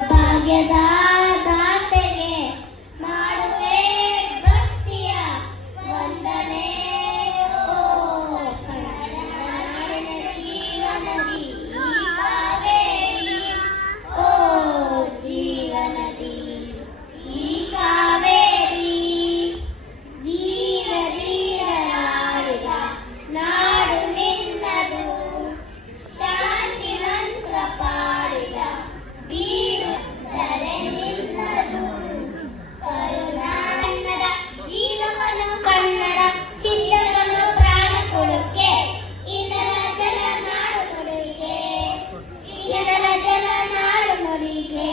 ಭಾಗ್ಯದ ದಾತೆಗೆ ಮಾಡುವೆ ಭಕ್ತಿಯ ವಂದನೆ. ಓ ಕನ್ನಡ ನಾಡಿನ ಜೀವನದಿ ಕಾವೇರಿ, ಓ ಜೀವನದಿ ಈ ಕಾವೇರಿ. ವೀರ ಧೀರರಾಡಿದ ನಾಡು ನಿನ್ನದು, ಶಾಂತಿ ಮಂತ್ರ ಪಾಡಿದ ಬೀರು ಸರೆ ನಿನ್ನದು. ಕರುನಾಡ ಜೀವವನ್ನು ಕನ್ನಡ ಸಿದ್ಧವನ್ನು ಪ್ರಾಣ ಕೊಡುಗೆ. ಇನ್ನರ ಜಲ ನಾಡು ನುಡಿಗೆ, ಇನ್ನರ ಜಲ ನಾಡು ನುಡಿಗೆ.